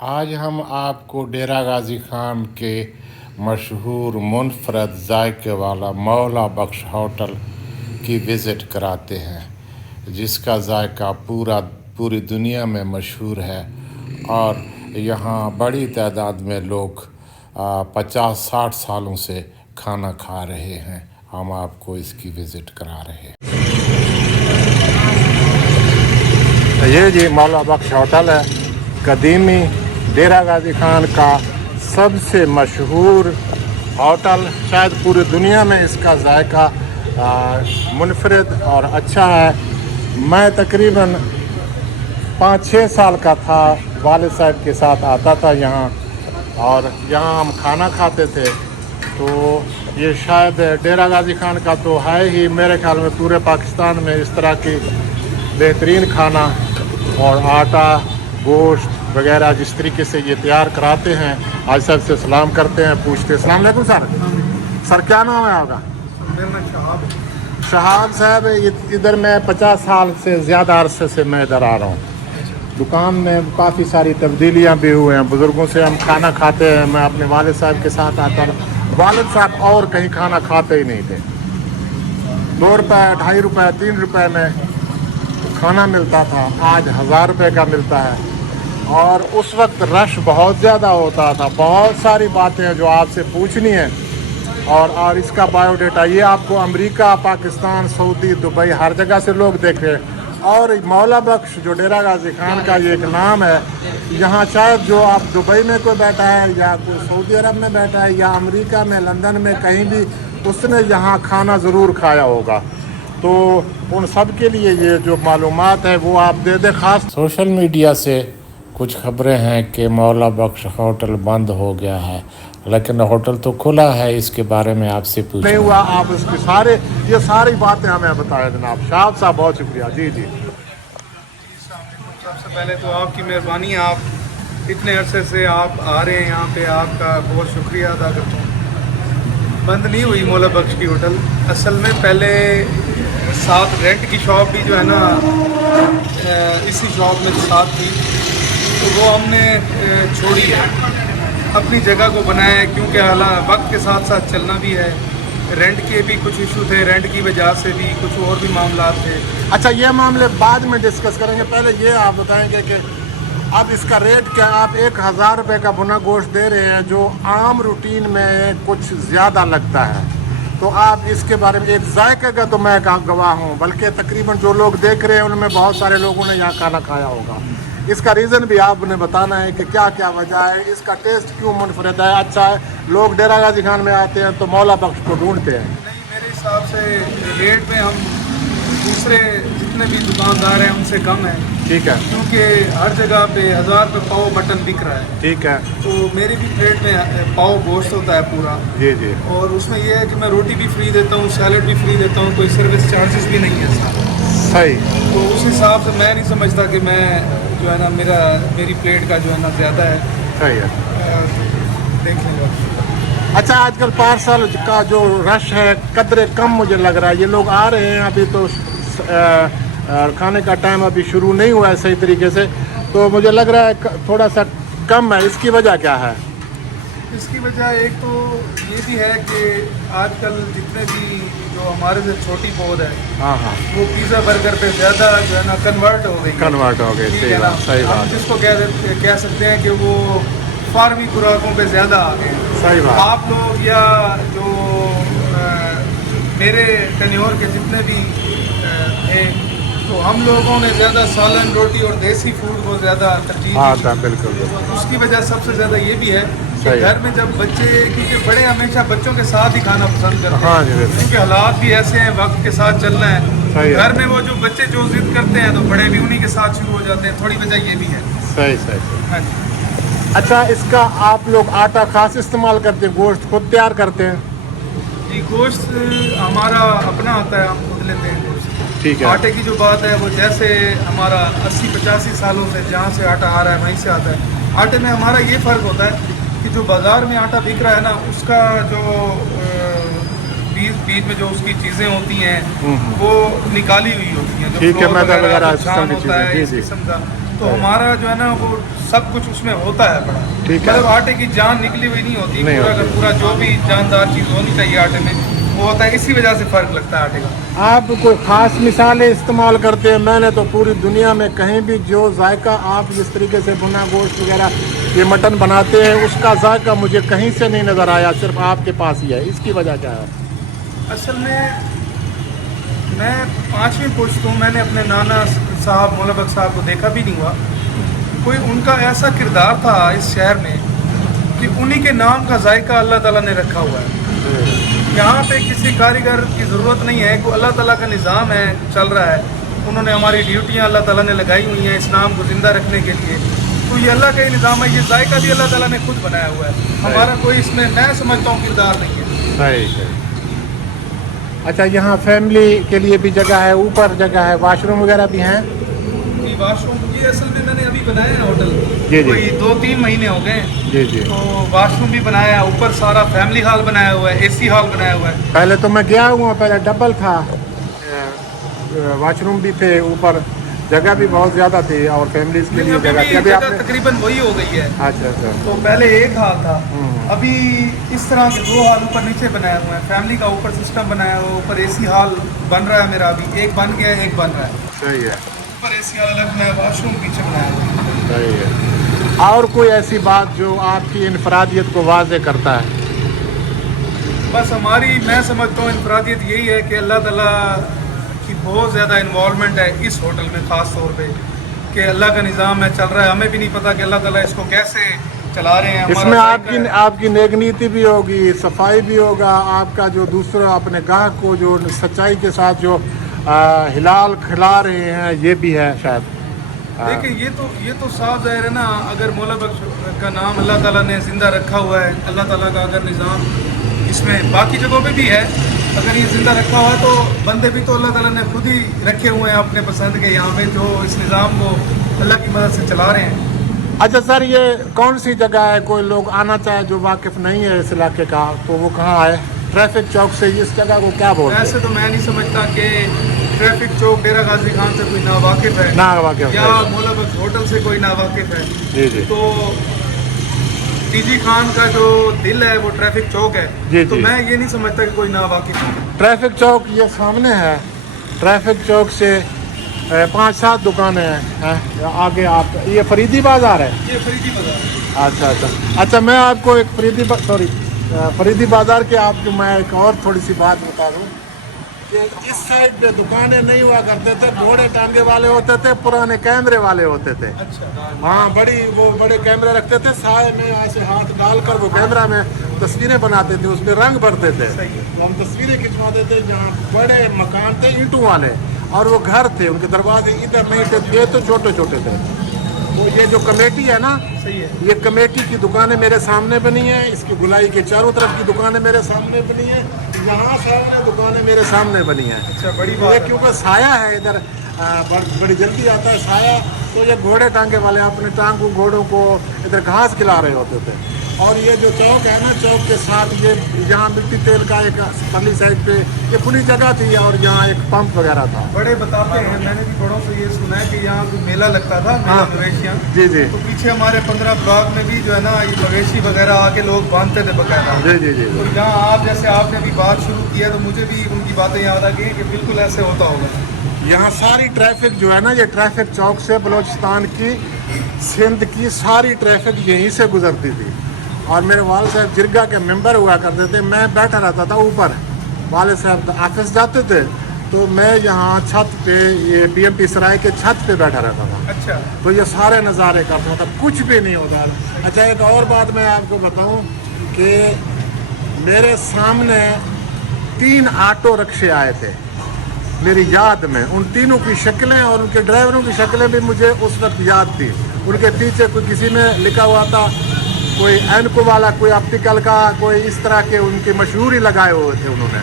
آج ہم آپ کو ڈیرہ غازی خان کے مشہور منفرد ذائقے والا مولا بخش ہوٹل کی وزٹ کراتے ہیں، جس کا ذائقہ پوری دنیا میں مشہور ہے اور یہاں بڑی تعداد میں لوگ 50-60 سالوں سے کھانا کھا رہے ہیں۔ ہم آپ کو اس کی وزٹ کرا رہے ہیں۔ یہ جی مولا بخش ہوٹل ہے، قدیمی ڈیرہ غازی خان کا سب سے مشہور ہوٹل، شاید پوری دنیا میں اس کا ذائقہ منفرد اور اچھا ہے۔ میں تقریباً 5-6 سال کا تھا، والد صاحب کے ساتھ آتا تھا یہاں، اور یہاں ہم کھانا کھاتے تھے۔ تو یہ شاید ڈیرہ غازی خان کا تو ہے ہی، میرے خیال میں پورے پاکستان میں اس طرح کی بہترین کھانا اور آٹا، گوشت وغیرہ جس طریقے سے یہ تیار کراتے ہیں۔ آج سب سے سلام کرتے ہیں، پوچھتے ہیں السلام علیکم سر۔ سر کیا نام ہے آپ کا؟ میرا نام شہاب ہے۔ شہاب صاحب، ادھر میں 50 سال سے زیادہ عرصے سے میں ادھر آ رہا ہوں۔ دکان میں کافی ساری تبدیلیاں بھی ہوئے ہیں، بزرگوں سے ہم کھانا کھاتے ہیں۔ میں اپنے والد صاحب کے ساتھ آتا تھا، والد صاحب اور کہیں کھانا کھاتے ہی نہیں تھے۔ 2 روپے، 2.5 روپے، 3 روپے میں کھانا ملتا تھا، آج 1000 روپے کا ملتا ہے۔ اور اس وقت رش بہت زیادہ ہوتا تھا، بہت ساری باتیں جو آپ سے پوچھنی ہیں، اور اس کا بایو ڈیٹا یہ آپ کو امریکہ، پاکستان، سعودی، دبئی ہر جگہ سے لوگ دیکھ رہے ہیں۔ اور مولا بخش جو ڈیرہ غازی خان کا یہ ایک نام ہے، یہاں شاید جو آپ دبئی میں کوئی بیٹھا ہے یا کوئی سعودی عرب میں بیٹھا ہے یا امریکہ میں، لندن میں، کہیں بھی، اس نے یہاں کھانا ضرور کھایا ہوگا۔ تو ان سب کے لیے یہ جو معلومات ہے وہ آپ دے دیں۔ خاص سوشل میڈیا سے کچھ خبریں ہیں کہ مولا بخش ہوٹل بند ہو گیا ہے، لیکن ہوٹل تو کھلا ہے، اس کے بارے میں آپ سے پوچھنا نہیں ہوا۔ آپ اس کی یہ ساری باتیں ہمیں بتائیں جناب۔ شہاب صاحب بہت شکریہ۔ جی جی سب سے پہلے تو آپ کی مہربانی ہے، آپ اتنے عرصے سے آپ آ رہے ہیں یہاں پہ، آپ کا بہت شکریہ ادا کرتا ہوں۔ بند نہیں ہوئی مولا بخش کی ہوٹل، اصل میں پہلے ساتھ رینٹ کی شاپ بھی جو ہے نا اسی شاپ میں ساتھ تھی، تو وہ ہم نے چھوڑی ہے، اپنی جگہ کو بنایا ہے، کیونکہ حالانکہ وقت کے ساتھ ساتھ چلنا بھی ہے۔ رینٹ کے بھی کچھ ایشو تھے، رینٹ کی وجہ سے بھی کچھ اور بھی معاملات تھے۔ اچھا، یہ معاملے بعد میں ڈسکس کریں گے، پہلے یہ آپ بتائیں گے کہ اب اس کا ریٹ کیا؟ آپ 1000 روپے کا بھنا گوشت دے رہے ہیں، جو عام روٹین میں کچھ زیادہ لگتا ہے، تو آپ اس کے بارے میں، ایک ذائقے کا تو میں گواہ ہوں، بلکہ تقریباً جو لوگ دیکھ رہے ہیں ان میں بہت سارے لوگوں نے یہاں کھانا کھایا ہوگا۔ اس کا ریزن بھی آپ نے بتانا ہے کہ کیا کیا وجہ ہے، اس کا ٹیسٹ کیوں منفرد ہے، اچھا ہے۔ لوگ ڈیرہ غازی خان میں آتے ہیں تو مولا بخش کو ڈھونڈتے ہیں۔ نہیں، میرے حساب سے ریٹ میں ہم دوسرے جتنے بھی دکاندار ہیں ان سے کم ہیں، ٹھیک ہے، کیونکہ ہر جگہ پہ 1000 روپے پاؤ مٹن بک رہا ہے۔ ٹھیک ہے، تو میری بھی پلیٹ میں پاؤ گوشت ہوتا ہے پورا، جی جی، اور اس میں یہ ہے کہ میں روٹی بھی فری دیتا ہوں، سیلڈ بھی فری دیتا ہوں، کوئی سروس چارجز بھی نہیں ہے ساتھ۔ صحیح، تو اس حساب سے میں نہیں سمجھتا کہ میں جو ہے نا میری پلیٹ کا جو ہے نا زیادہ ہے۔ صحیح ہے۔ دیکھ لیں گا۔ اچھا، آج کل پارسل کا جو رش ہے قدرے کم مجھے لگ رہا ہے، یہ لوگ آ رہے ہیں، ابھی تو کھانے کا ٹائم ابھی شروع نہیں ہوا ہے صحیح طریقے سے، تو مجھے لگ رہا ہے تھوڑا سا کم ہے۔ اس کی وجہ کیا ہے؟ اس کی وجہ ایک تو یہ بھی ہے کہ آج کل جتنے بھی جو ہمارے سے چھوٹی پود ہے، ہاں ہاں، وہ پیزا برگر پہ زیادہ جو ہے نا کنورٹ ہو گئی، کنورٹ ہو گئے، صحیح بات، صحیح ہم بات، جس کو کہہ سکتے ہیں کہ وہ فارمی خوراکوں پہ زیادہ آ گئے ہیں۔ صحیح بات۔ آپ لوگ یا جو میرے ٹینیور کے جتنے بھی تھے، تو ہم لوگوں نے زیادہ سالن، روٹی اور دیسی فوڈ کو زیادہ ترجیح ہاں دی۔ تھا، بالکل اس کی وجہ سب سے زیادہ یہ بھی ہے کہ صحیح ہے۔ گھر میں جب بچے، کیونکہ بڑے ہمیشہ بچوں کے ساتھ ہی کھانا پسند کرتے ہیں، ہاں جی، بالکل کیونکہ حالات بھی ایسے ہیں، وقت کے ساتھ چلنا ہے۔ صحیح ہے۔ گھر میں وہ جو بچے جو ضد کرتے ہیں تو بڑے بھی انہی کے ساتھ شروع ہو جاتے ہیں، تھوڑی وجہ یہ بھی ہے۔ صحیح صحیح۔ ہاں جی۔ اچھا، اس کا آپ لوگ آٹا خاص استعمال کرتے ہیں، گوشت خود تیار کرتے ہیں؟ جی، گوشت ہمارا اپنا آتا ہے، ہم خود لیتے ہیں گوشت۔ ٹھیک ہے، آٹے کی جو بات ہے وہ جیسے ہمارا 80-85 سالوں سے جہاں سے آٹا آ رہا ہے وہیں سے آتا ہے۔ آٹے میں ہمارا یہ فرق ہوتا ہے کہ جو بازار میں آٹا بک رہا ہے نا، اس کا جو بیچ میں جو اس کی چیزیں ہوتی ہیں وہ نکالی ہوئی ہوتی ہیں، جو ٹھیک ہے، فلور میدا وغیرہ جو چھان قسم کی ہوتا ہے چیزیں، اس جی جی، قسم کا۔ तो हमारा जो है ना वो सब कुछ उसमें होता है बड़ा, ठीक है। मतलब आटे की जान निकली हुई नहीं होती, नहीं पूरा का होती। पूरा जो भी जानदार चीज़ होनी चाहिए आटे में वो होता है, इसी वजह से फ़र्क लगता है आटे का। आप कोई ख़ास मिसालें इस्तेमाल करते हैं? मैंने तो पूरी दुनिया में कहीं भी जो जायका आप जिस तरीके से भुना गोश्त वगैरह ये मटन बनाते हैं उसका जायका मुझे कहीं से नहीं नज़र आया, सिर्फ आपके पास ही है। इसकी वजह क्या है? असल में मैं 5वीं पुश्त हूँ, मैंने अपने नाना साहब मौला बख्श साहब को देखा भी नहीं हुआ। कोई उनका ऐसा किरदार था इस शहर में कि उन्हीं के नाम का जायका अल्लाह ताला ने रखा हुआ है। यहाँ पे किसी कारीगर की ज़रूरत नहीं है, कोई अल्लाह ताला का निज़ाम है, चल रहा है। उन्होंने हमारी ड्यूटियाँ अल्लाह ताला ने लगाई हुई हैं इस नाम को ज़िंदा रखने के लिए, तो ये अल्लाह का ही निज़ाम है। ये जायका भी अल्लाह ताला ने खुद बनाया हुआ है, हमारा कोई इसमें मैं समझता हूँ किरदार नहीं है। सही है। अच्छा, यहाँ फैमिली के लिए भी जगह है, ऊपर जगह है, वाशरूम वगैरह भी हैं? जी वाशरूम, ये असल में मैंने अभी बनाया है होटल, जी, जी। कोई 2-3 महीने हो गए हैं। जी जी। तो वाशरूम भी बनाया है, ऊपर सारा फैमिली हॉल बनाया हुआ है, एसी हॉल बनाया हुआ है। पहले तो मैं गया हुआ, पहले डबल था, वाशरूम भी थे, ऊपर जगह भी बहुत ज़्यादा थी और फैमिलीज के लिए अभी जगह भी थी। अभी जगह आपने तकरीबन वही हो गई है। अच्छा अच्छा। तो पहले एक हाल था, अभी इस तरह के 2 हाल ऊपर नीचे बनाए हुए हैं, फैमिली का ऊपर सिस्टम बनाया हुआ है, ऊपर एसी हॉल बन रहा है मेरा, अभी एक बन गया है, एक बन रहा है। सही है। ऊपर एसी हॉल अलग बनाया, वाशरूम पीछे बनाया हुआ है। सही है। और कोई ऐसी बात जो आपकी इनफरादियत को वाज़े करता है? बस हमारी, मैं समझता हूँ इनफरादियत यही है कि अल्लाह ताला की बहुत ज़्यादा इन्वॉल्वमेंट है इस होटल में, ख़ास तौर पे कि अल्लाह का निज़ाम है, चल रहा है, हमें भी नहीं पता कि अल्लाह ताला इसको कैसे चला रहे हैं। इसमें आपकी नेक नीति भी होगी, सफाई भी होगा, आपका जो दूसरा अपने गाहक को जो सच्चाई के साथ जो हिलाल खिला रहे हैं ये भी है शायद। देखिए ये तो साफ जाहिर है ना, अगर मौला बख्श का नाम अल्लाह ताला ने ज़िंदा रखा हुआ है, अल्लाह ताला का अगर निज़ाम इसमें बाकी जगहों पे भी है, अगर ये ज़िंदा रखा हुआ है तो बंदे भी तो अल्लाह ताला ने खुद ही रखे हुए हैं अपने पसंद के यहाँ पे, जो इस निज़ाम को अल्लाह की मदद से चला रहे हैं। अच्छा सर, ये कौन सी जगह है? कोई लोग आना चाहे जो वाकिफ़ नहीं है इस इलाके का तो वो कहाँ आए? ट्रैफिक चौक से इस जगह को क्या बोलते हैं? ऐसे तो मैं नहीं समझता कि ट्रैफिक चौक डेरा गाजी खान से कोई नावाकिफ़ है, ना वाकिफ़ या मौला बख्श होटल से कोई नावाकिफ़ है। जी जी। तो टीजी खान का जो दिल है वो ट्रैफिक चौक है, जी, तो जी। मैं ये नहीं समझता कि कोई नावाकिफ़ है। ट्रैफिक चौक ये सामने है, ट्रैफिक चौक से 5-7 दुकानें हैं आगे। आप ये फरीदी बाज़ार है? ये फरीदी बाजार। अच्छा अच्छा अच्छा। मैं आपको एक फरीदी बाज़ार के आपको मैं एक और थोड़ी सी बात बता दूं कि इस साइड पे दुकानें नहीं हुआ करते थे, घोड़े टांगे वाले होते थे, पुराने कैमरे वाले होते थे। अच्छा। हाँ, वो बड़े कैमरे रखते थे, साए में ऐसे हाथ डालकर वो कैमरा में तस्वीरें बनाते थे, उसमें रंग भरते थे। सही है। तो हम तस्वीरें खिंचवाते थे। जहाँ बड़े मकान थे ईंटों वाले और वो घर थे, उनके दरवाजे इधर नहीं थे तो छोटे छोटे थे। तो ये जो कमेटी है ना, सही है। ये कमेटी की दुकानें मेरे सामने बनी है, इसकी गुलाई के चारों तरफ की दुकानें मेरे सामने बनी है, यहाँ सामने दुकानें मेरे सामने बनी है। अच्छा, बड़ी ये बात है। क्योंकि साया है इधर, बड़ी जल्दी आता है साया, तो ये घोड़े टांगे वाले अपने टांगों घोड़ों को इधर घास खिला रहे होते थे। और ये जो चौक है ना, चौक के साथ ये यहाँ मिट्टी तेल का एक पल्ली साइड पे ये खुली जगह थी और यहाँ एक पंप वगैरह था। बड़े बताते हैं, मैंने भी बड़ों से ये सुना है कि यहाँ कोई मेला लगता था, मेला हाँ। मवेशियाँ। जी जी तो पीछे हमारे 15 ब्लॉक में भी जो है ना ये मवेशी वगैरह आके लोग बांधते थे बकायदा। जी जी जी। तो यहाँ आप जैसे आपने अभी बात शुरू की है तो मुझे भी उनकी बातें याद आ गई कि बिल्कुल ऐसे होता होगा। यहाँ सारी ट्रैफिक जो है ना, ये ट्रैफिक चौक से बलूचिस्तान की, सिंध की सारी ट्रैफिक यहीं से गुजरती थी। और मेरे वाले साहब जिरगा के मेंबर हुआ करते थे, मैं बैठा रहता था ऊपर, वाले साहब ऑफिस जाते थे तो मैं यहाँ छत पे, ये BMP सराय के छत पे बैठा रहता था। अच्छा। तो ये सारे नज़ारे करता था, कुछ भी नहीं होता। अच्छा, एक और बात मैं आपको बताऊं कि मेरे सामने 3 ऑटो रिक्शे आए थे मेरी याद में। उन तीनों की शक्लें और उनके ड्राइवरों की शक्लें भी मुझे उस वक्त याद थी। उनके पीछे कोई किसी में लिखा हुआ था, कोई एनको वाला, कोई ऑप्टिकल का, कोई इस तरह के उनकी मशहूरी लगाए हुए थे उन्होंने।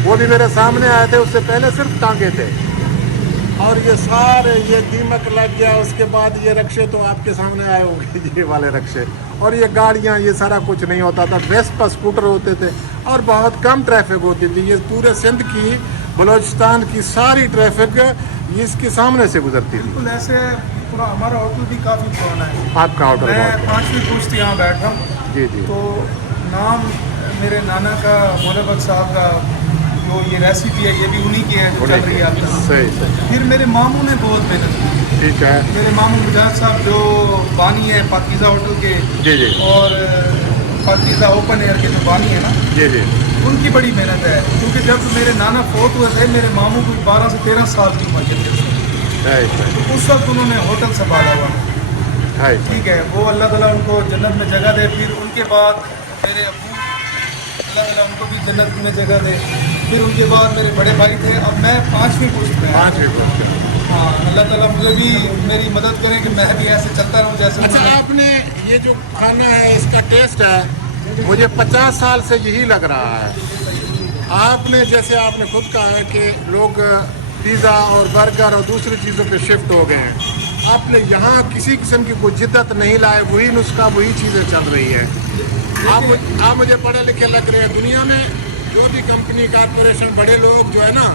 वो भी मेरे सामने आए थे, उससे पहले सिर्फ टांगे थे। और ये सारे ये दीमक लग गया, उसके बाद ये रक्शे तो आपके सामने आए होंगे, ये वाले रक्शे। और ये गाड़ियाँ, ये सारा कुछ नहीं होता था, वेस्पा स्कूटर होते थे और बहुत कम ट्रैफिक होती थी। ये पूरे सिंध की, बलूचिस्तान की सारी ट्रैफिक इसके सामने से गुजरती थी। बिल्कुल ऐसे हमारा होटल भी काफ़ी पुराना है। आपका होटल मैं बहुत 5वीं पुश्त यहाँ बैठ रहा हूँ। जी जी तो नाम मेरे नाना का, मोहब्बत साहब का, जो ये रेसिपी है ये भी उन्हीं की है जो चल रही है अब तक। सही सही फिर मेरे मामू ने बहुत मेहनत की। ठीक है मेरे मामू मुजाहिद साहब जो बानी है पाकीज़ा होटल के, जी जी और पाकीज़ा ओपन एयर के जो बानी है ना, जी जी उनकी बड़ी मेहनत है। क्योंकि जब मेरे नाना फोत हुए थे, मेरे मामू को 12 से 13 साल की उम्र थी। सही सही उस वक्त उन्होंने होटल संभाला हुआ। सही ठीक है, वो अल्लाह ताला उनको जन्नत में जगह दे। फिर उनके बाद मेरे अब्बू, अल्लाह ताला उनको भी जन्नत में जगह दे। फिर उनके बाद मेरे बड़े भाई थे। अब मैं 5वीं पुश्त में। 5वीं पुश्त। हाँ, अल्लाह ताला मुझे भी मेरी मदद करें कि मैं भी ऐसे चलता रहूँ जैसे अच्छा, उन्होंने। आपने ये जो खाना है इसका टेस्ट है, मुझे 50 साल से यही लग रहा है। आपने जैसे आपने खुद कहा है कि लोग पिज़्ज़ा और बर्गर और दूसरी चीज़ों पे शिफ्ट हो गए हैं, आपने यहाँ किसी किस्म की कोई जिद्दत नहीं लाए, वही नुस्खा वही चीज़ें चल रही है। आप मुझे पढ़े लिखे लग रहे हैं। दुनिया में जो भी कंपनी कारपोरेशन बड़े लोग जो है ना,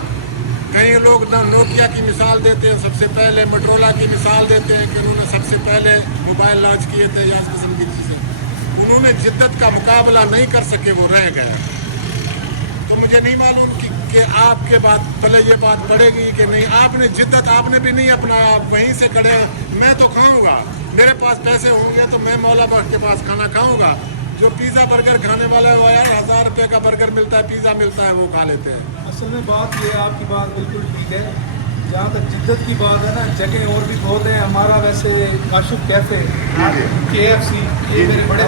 कई लोग ना नोकिया की मिसाल देते हैं, सबसे पहले मोटरोला की मिसाल देते हैं कि उन्होंने सबसे पहले मोबाइल लॉन्च किए थे या इस किस्म की चीज़ें। उन्होंने जिद्दत का मुकाबला नहीं कर सके, वो रह गया। तो मुझे नहीं मालूम कि आपके बाद भले ये बात बढ़ेगी कि नहीं। आपने जिद्दत आपने भी नहीं अपनाया, आप वहीं से खड़े। मैं तो खाऊंगा, मेरे पास पैसे होंगे तो मैं मौला बख्श के पास खाना खाऊंगा। जो पिज़्ज़ा बर्गर खाने वाला है वो यार 1000 रुपये का बर्गर मिलता है, पिज़्ज़ा मिलता है, वो खा लेते हैं। असल में बात ये है, आपकी बात बिल्कुल ठीक है। जहाँ तक जिद्दत की बात है ना, जगह और भी बहुत है। हमारा वैसे काशिफ कैफ़े, KFC, ये मेरे बड़े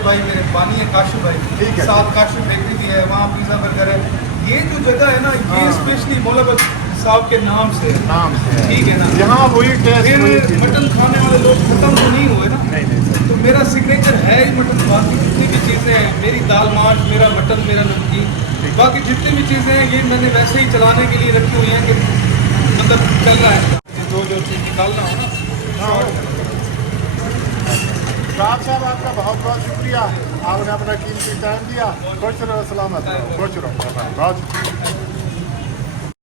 भाई मेरे बानी है काशिफ ठीक भाई, है। साथ काशिफ बेकरी भी है, वहाँ पिज़्ज़ा बर्गर है। ये जो जगह है ना, ये स्पेशली मौला बख्श साहब के नाम से है। नाम से है। ठीक है ना। यहाँ वही टेस्ट फिर वही चीज़। मटन खाने वाले लोग खत्म तो नहीं हुए ना। नहीं नहीं तो मेरा सिग्नेचर है ही मटन। बाकी जितनी भी चीज़ें हैं, मेरी दाल माश, मेरा मटन, मेरा नमकीन, बाकी जितनी भी चीज़ें हैं ये मैंने वैसे ही चलाने के लिए रखी हुई हैं कि मतलब चल रहा है। जो चीज़ निकालना हो ना। साहब आपका बहुत बहुत शुक्रिया, आपने अपना कीमती टाइम दिया। खुश रहो, सलामत रहो, खुश रहो, बहुत शुक्रिया।